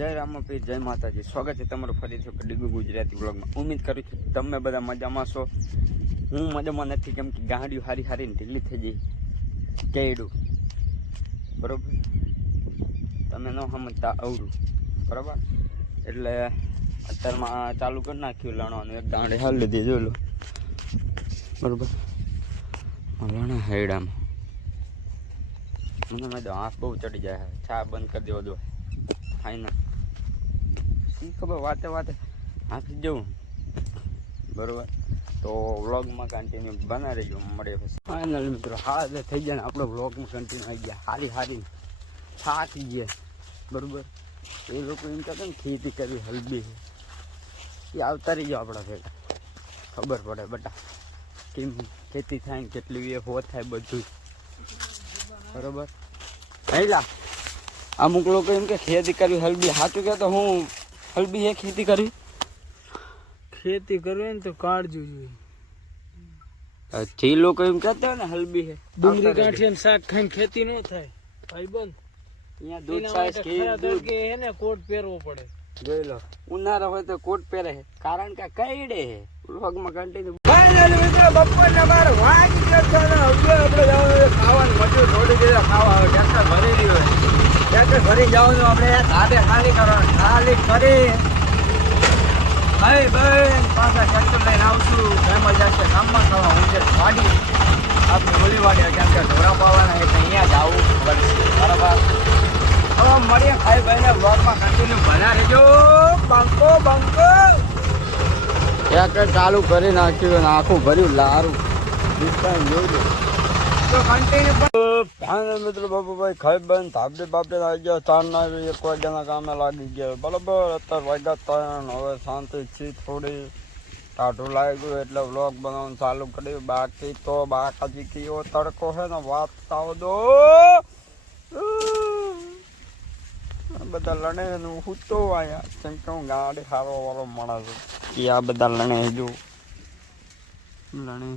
જય રામપીર, જય માતાજી. સ્વાગત છે તમારું ફરીથી ડીગુ ગુજરાતી બ્લોગમાં. ઉમ્મીદ કરું છું તમે બધા મજામાં છો. હું મજામાં નથી, કેમ કે ગાડીઓ હારી હારીને ઢીલી થઈ જઈ કેડું બરોબર. તમે ન સમજતા અવરું બરાબર. એટલે અત્યારમાં ચાલુ કરી નાખ્યું લણવાનું. એક દાંડે હાલ લીધી જોઈ લો બરોબર. લણા હેડામાં મને મેં આંખ બહુ ચડી જાય. ચા બંધ કરી દેવો દો ફાઈનલ. શી ખબર વાતે વાતે હાંકી જવું બરોબર. તો વ્લોગમાં કન્ટિન્યુ બના રહેજો. મળે પછી ફાઇનલ મિત્રો. હા એટલે થઈ જાય ને આપણો વ્લોગમાં કન્ટિન્યુ આવી ગયા. હારી હારી થાકી ગયા બરોબર. એ લોકો એમ કહેતા ને ખેતી કરવી હલબી એ આવતા રહી જાઓ આપણા ભેગા. ખબર પડે બેટા કેમ ખેતી થાય ને કેટલી એ હો થાય બધું બરોબર. હેલા અમુક લોકો એમ કે ખેતી કરવી હલબી. સાચું કે તો હું હલબી હે ખેતી કરવી. ખેતી કરવી ને તો કાળજું જોઈએ. જે લોકો એમ કહેતા હોય ને હલબી હે ડુંગળી ગાંઠિયા શાક ખાઈને ખેતી ન થાય ભાઈબંધ. અહીંયા દૂધ સાઈઝ કે હે ને કોટ પહેરવો પડે. જોઈ લો ઉનાળો હોય તો કોટ પહેરે છે કારણ કે કઈડે હે વ્લોગમાં કન્ટિન્યુ. ફાઇનલ મિત્રો બપોરના 12 વાગી ગયા છે ને હવે આપણે જવાનું ખાવાનું મજૂર થોડી દેર ખાવા આવે. ટ્રેક્ટર ભરી રહ્યું હોય. ટ્રેક્ટર ભરી જવાનું આપણે હાથે ખાલી કરવાનું. ખાલી કરી ભાઈ ભાઈ પાછા ટ્રેક્ટર લઈને આવશું. ફેમસ જશે કામમાં ખાવા હું જે વાડી આપણી ઓલી વાડી કેમ કે ઢોરા પાવાના એટલે અહીંયા જ આવવું પડશે બરાબર. હવે મળીએ ખાઈ ભાઈને બ્લોગમાં કન્ટિન્યુ બના રહેજો. બંકો બંકો ટ્રેક્ટર ચાલુ કરી નાખ્યું અને આખું ભર્યું લારું જોઈ લો તો કન્ટિન્યુ. ફાઇનલ મિત્રો બાબુભાઈ ખાઈ બંધ ધાબડે બાબડે આવી ગયા. 4 1 વાગ્યાના કામે લાગી ગયા બરાબર. અત્યારે વાગ્યા 3. હવે શાંતિથી થોડી ટાઢું લાગ્યું એટલે વ્લોગ બનાવવાનું ચાલુ કર્યું. બાકી તો બાકાજી કયો તડકો છે ને વાત આવો દો. બધા લણે હું તો આયા કેમ કે હું ગાડી સારો વાળો માણસ એ આ બધા લણે જો લણે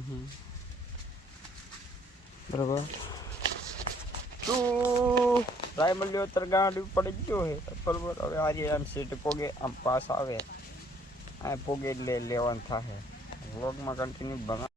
બરાબર. તું રાય મળ્યો અત્યારે ગાડી પડી ગયો હે બરાબર. હવે આજે આમ સીટ પોગે આમ પાસ આવે આ પોગે એટલે લેવાનું થાય. વ્લોગમાં કન્ટિન્યુ બના